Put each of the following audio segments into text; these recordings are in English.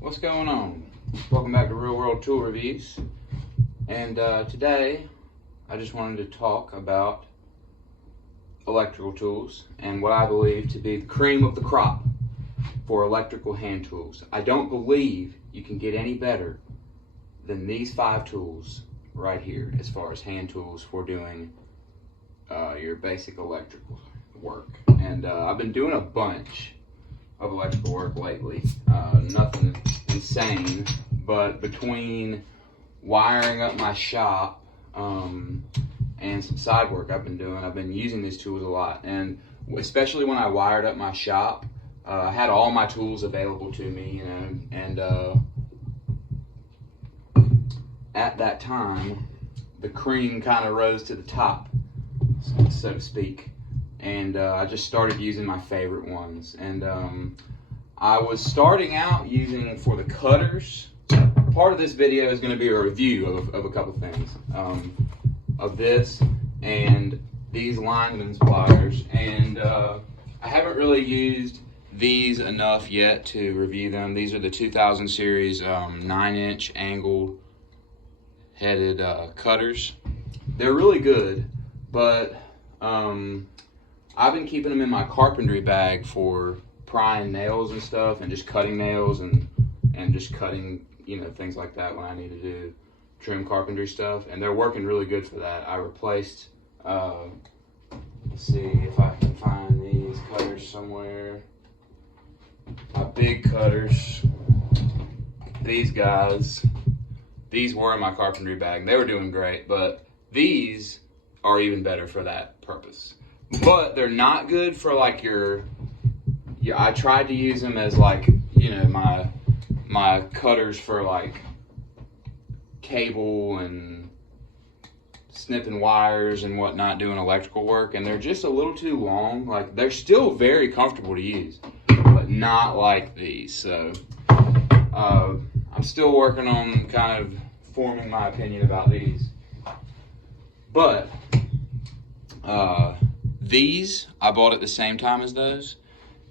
What's going on? Welcome back to Real World Tool Reviews. And today I just wanted to talk about electrical tools and what I believe to be the cream of the crop for electrical hand tools. I don't believe you can get any better than these 5 tools right here as far as hand tools for doing your basic electrical work. And I've been doing a bunch of electrical work lately. Nothing insane, but between wiring up my shop and some side work I've been using these tools a lot. And especially when I wired up my shop, I had all my tools available to me, you know, and at that time the cream kind of rose to the top, so to speak. And I just started using my favorite ones. And I was starting out using, for the cutters, part of this video is going to be a review of a couple things. Of this and these Lineman's pliers. And I haven't really used these enough yet to review them. These are the 2000 series 9-inch angle headed cutters. They're really good, but I've been keeping them in my carpentry bag for prying nails and stuff, and just cutting nails and just cutting, you know, things like that when I need to do trim carpentry stuff. And they're working really good for that. I replaced, let's see if I can find these cutters somewhere. My big cutters, these guys, these were in my carpentry bag. They were doing great, but these are even better for that purpose. But they're not good for like I tried to use them as like, you know, my cutters for like cable and snipping wires and whatnot, doing electrical work, and they're just a little too long. Like, they're still very comfortable to use, but not like these. So I'm still working on kind of forming my opinion about these. But these I bought at the same time as those.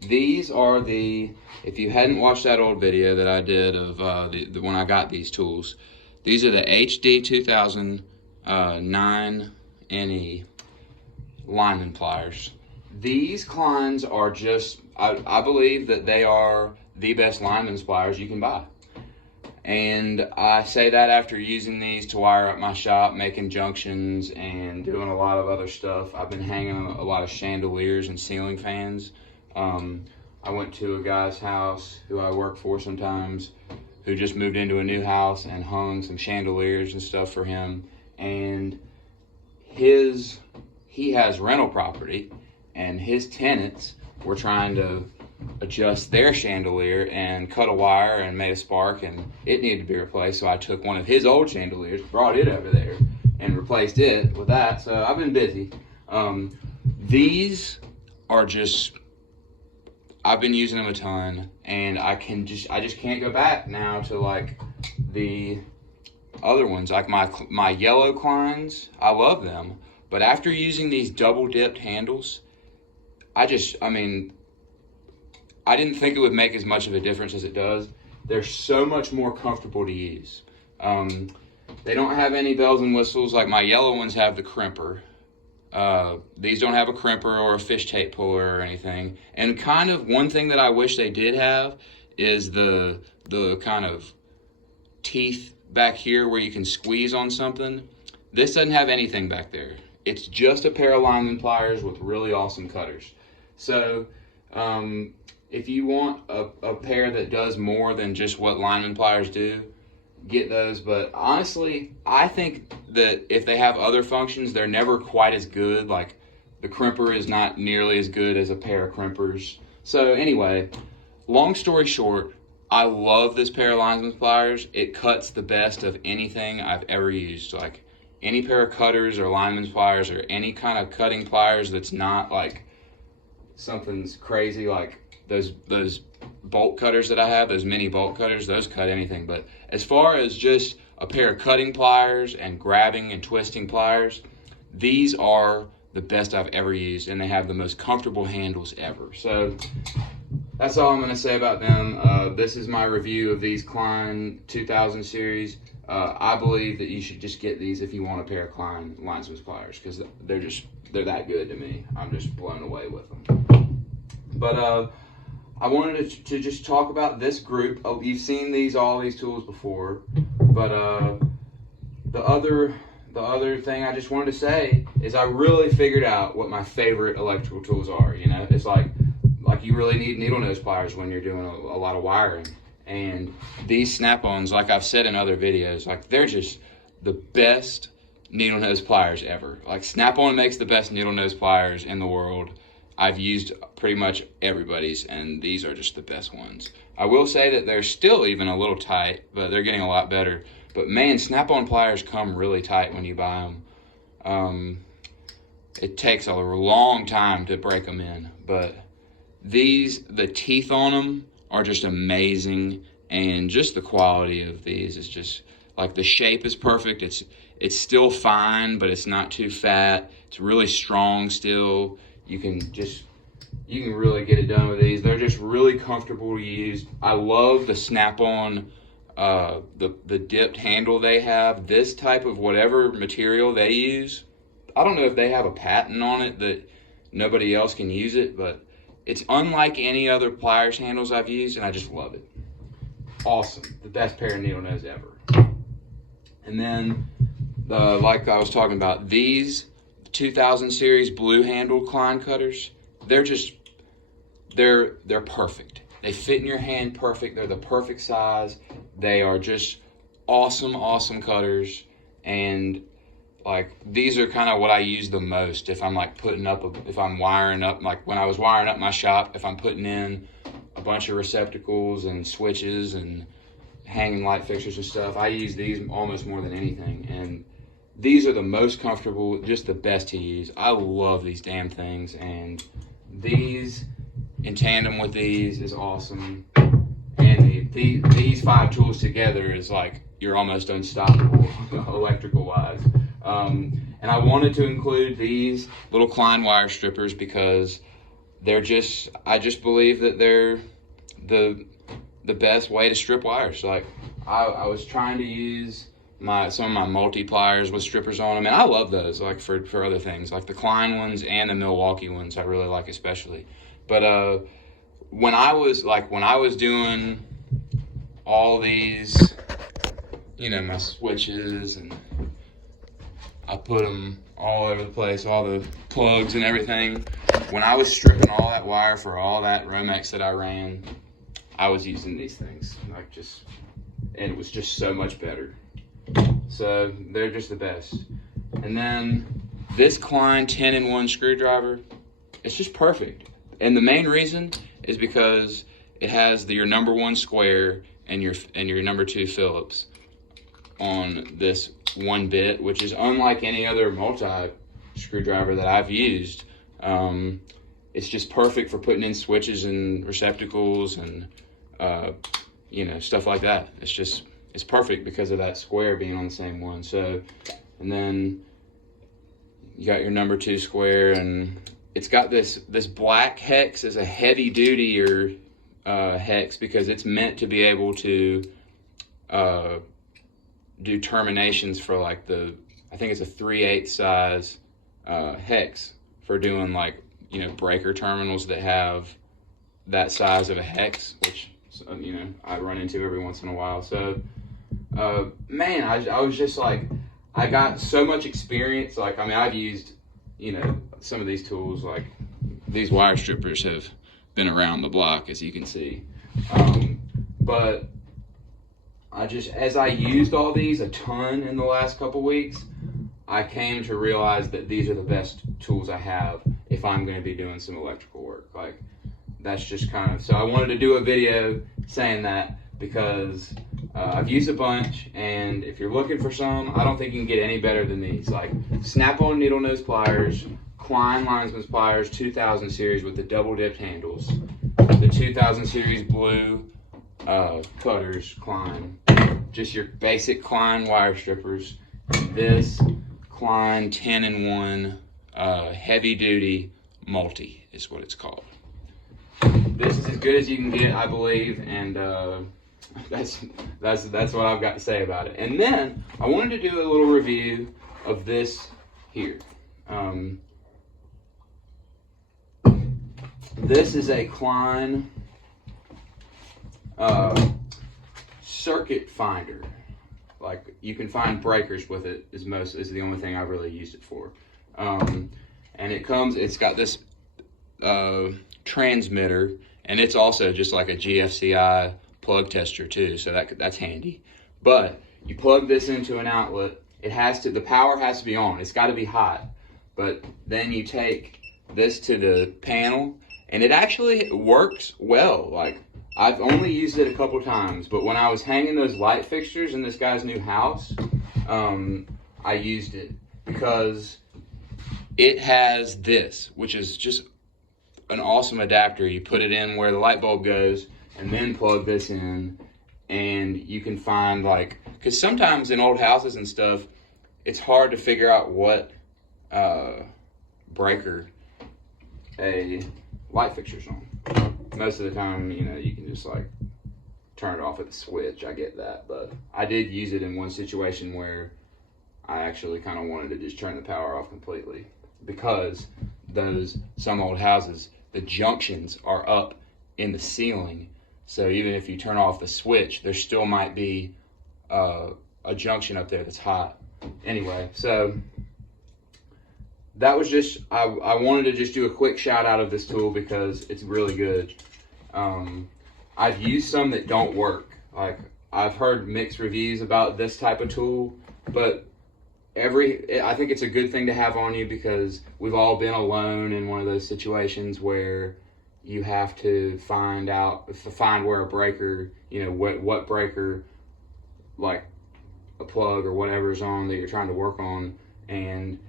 These are the, if you hadn't watched that old video that I did of when I got these tools, these are the HD 2000 9NE Lineman pliers. These Kleins are just, I believe that they are the best Lineman's pliers you can buy. And I say that after using these to wire up my shop, making junctions, and doing a lot of other stuff. I've been hanging a lot of chandeliers and ceiling fans. I went to a guy's house who I work for sometimes, who just moved into a new house, and hung some chandeliers and stuff for him. And he has rental property, and his tenants were trying to adjust their chandelier and cut a wire and made a spark, and it needed to be replaced. So I took one of his old chandeliers, brought it over there, and replaced it with that. So I've been busy. These are just, I've been using them a ton, and I just can't go back now to like the other ones. Like my yellow Kleins, I love them, but after using these double dipped handles, I mean, I didn't think it would make as much of a difference as it does. They're so much more comfortable to use. They don't have any bells and whistles. Like my yellow ones have the crimper. These don't have a crimper or a fish tape puller or anything. And kind of one thing that I wish they did have is the kind of teeth back here where you can squeeze on something. This doesn't have anything back there. It's just a pair of Lineman pliers with really awesome cutters. So if you want a pair that does more than just what Lineman pliers do, get those. But honestly, I think that if they have other functions, they're never quite as good. Like, the crimper is not nearly as good as a pair of crimpers. So anyway, long story short, I love this pair of Lineman pliers. It cuts the best of anything I've ever used. Like, any pair of cutters or Lineman pliers or any kind of cutting pliers that's not like something's crazy, like those bolt cutters that I have, those mini bolt cutters, those cut anything. But as far as just a pair of cutting pliers and grabbing and twisting pliers, these are the best I've ever used, and they have the most comfortable handles ever. So that's all I'm going to say about them. This is my review of these Klein 2000 series. I believe that you should just get these if you want a pair of Klein Lineman pliers, because they're that good to me. I'm just blown away with them. But I wanted to just talk about this group. You've seen all these tools before, but the other thing I just wanted to say is I really figured out what my favorite electrical tools are. You know, it's like you really need needle nose pliers when you're doing a lot of wiring. And these snap-ons, like I've said in other videos, like they're just the best needle nose pliers ever. Like Snap-on makes the best needle nose pliers in the world. I've used pretty much everybody's, and these are just the best ones. I will say that they're still even a little tight, but they're getting a lot better. But man, Snap-on pliers come really tight when you buy them. It takes a long time to break them in, but the teeth on them are just amazing, and just the quality of these is just like the shape is perfect. It's still fine, but it's not too fat. It's really strong still. You can really get it done with these. They're just really comfortable to use. I love the Snap-on, the dipped handle they have. This type of whatever material they use, I don't know if they have a patent on it that nobody else can use it, but it's unlike any other pliers handles I've used, and I just love it. Awesome. The best pair of needle nose ever. And then, like I was talking about, these 2000 series blue handle Klein cutters, they're perfect. They fit in your hand perfect. They're the perfect size. They are just awesome cutters. And like these are kind of what I use the most if I'm like if I'm wiring up, like when I was wiring up my shop, if I'm putting in a bunch of receptacles and switches and hanging light fixtures and stuff, I use these almost more than anything. And these are the most comfortable, just the best to use. I love these damn things, and these in tandem with these is awesome. And these 5 tools together is like you're almost unstoppable electrical wise. And I wanted to include these little Klein wire strippers because I just believe that they're the best way to strip wires. Like I was trying to use some of my multi-pliers with strippers on them, and I love those like for other things, like the Klein ones and the Milwaukee ones I really like especially. But when I was doing all these, you know, my switches, and I put them all over the place, all the plugs and everything. When I was stripping all that wire for all that Romex that I ran, I was using these things, and it was just so much better. So they're just the best. And then this Klein 10-in-1 screwdriver, it's just perfect. And the main reason is because it has your number 1 square and your number 2 Phillips on this one bit, which is unlike any other multi screwdriver that I've used. It's just perfect for putting in switches and receptacles and you know, stuff like that. It's perfect because of that square being on the same one. So, and then you got your number 2 square, and it's got this black hex as a heavy duty hex because it's meant to be able to do terminations for like I think it's a 3/8 size hex for doing like, you know, breaker terminals that have that size of a hex, which, you know, I run into every once in a while. So man, I was just like, I got so much experience. Like, I mean, I've used, you know, some of these tools, like these wire strippers have been around the block, as you can see. But as I used all these a ton in the last couple weeks, I came to realize that these are the best tools I have if I'm going to be doing some electrical work. Like, that's just kind of, so I wanted to do a video saying that because I've used a bunch, and if you're looking for some, I don't think you can get any better than these. Like Snap-on needle nose pliers, Klein Lineman pliers 2000 series with the double dipped handles, the 2000 series blue cutters, Klein, just your basic Klein wire strippers, this Klein 10-in-1 heavy duty multi is what it's called. this is as good as you can get, I believe, and that's what I've got to say about it. And then I wanted to do a little review of this here. This is a Klein circuit finder. Like, you can find breakers with it is the only thing I've really used it for. And it's got this transmitter, and it's also just like a GFCI plug tester too, so that's handy. But you plug this into an outlet, the power has to be on, it's got to be hot. But then you take this to the panel, and it actually works well. Like, I've only used it a couple times, but when I was hanging those light fixtures in this guy's new house, I used it because it has this, which is just an awesome adapter. You put it in where the light bulb goes and then plug this in, and you can find, like, because sometimes in old houses and stuff, it's hard to figure out what breaker a light fixture's on. Most of the time, you know, you can just like turn it off with a switch. I get that, but I did use it in one situation where I actually kind of wanted to just turn the power off completely, because some old houses, the junctions are up in the ceiling, so even if you turn off the switch, there still might be a junction up there that's hot. Anyway, so that was just, I wanted to just do a quick shout out of this tool because it's really good. I've used some that don't work. Like, I've heard mixed reviews about this type of tool, but I think it's a good thing to have on you, because we've all been alone in one of those situations where you have to find where a breaker, you know, what breaker, like a plug or whatever is on that you're trying to work on, and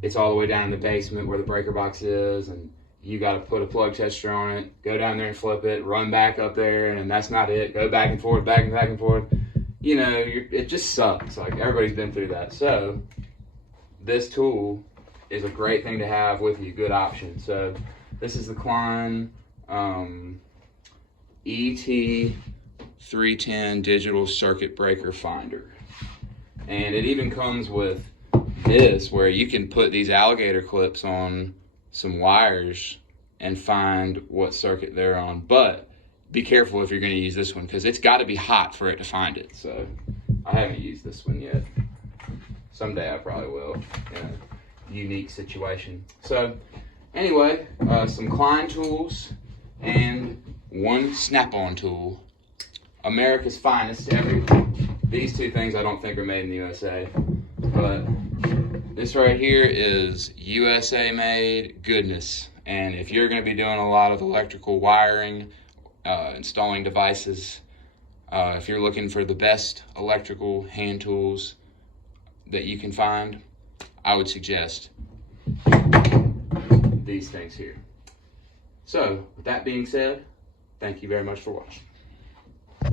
it's all the way down in the basement where the breaker box is, and you got to put a plug tester on it, go down there and flip it, run back up there, and that's not it. Go back and forth, back and forth. You know, it just sucks. Like, everybody's been through that. So this tool is a great thing to have with you, good option. So this is the Klein ET310 digital circuit breaker finder. And it even comes with this, where you can put these alligator clips on some wires and find what circuit they're on. But be careful if you're going to use this one, because it's got to be hot for it to find it. So I haven't used this one yet. Someday I probably will, in a unique situation. So anyway, some Klein tools and one snap-on tool. America's finest. These two things I don't think are made in the USA, but this right here is USA made goodness. And if you're going to be doing a lot of electrical wiring, installing devices, if you're looking for the best electrical hand tools that you can find, I would suggest these things here. So with that being said, thank you very much for watching.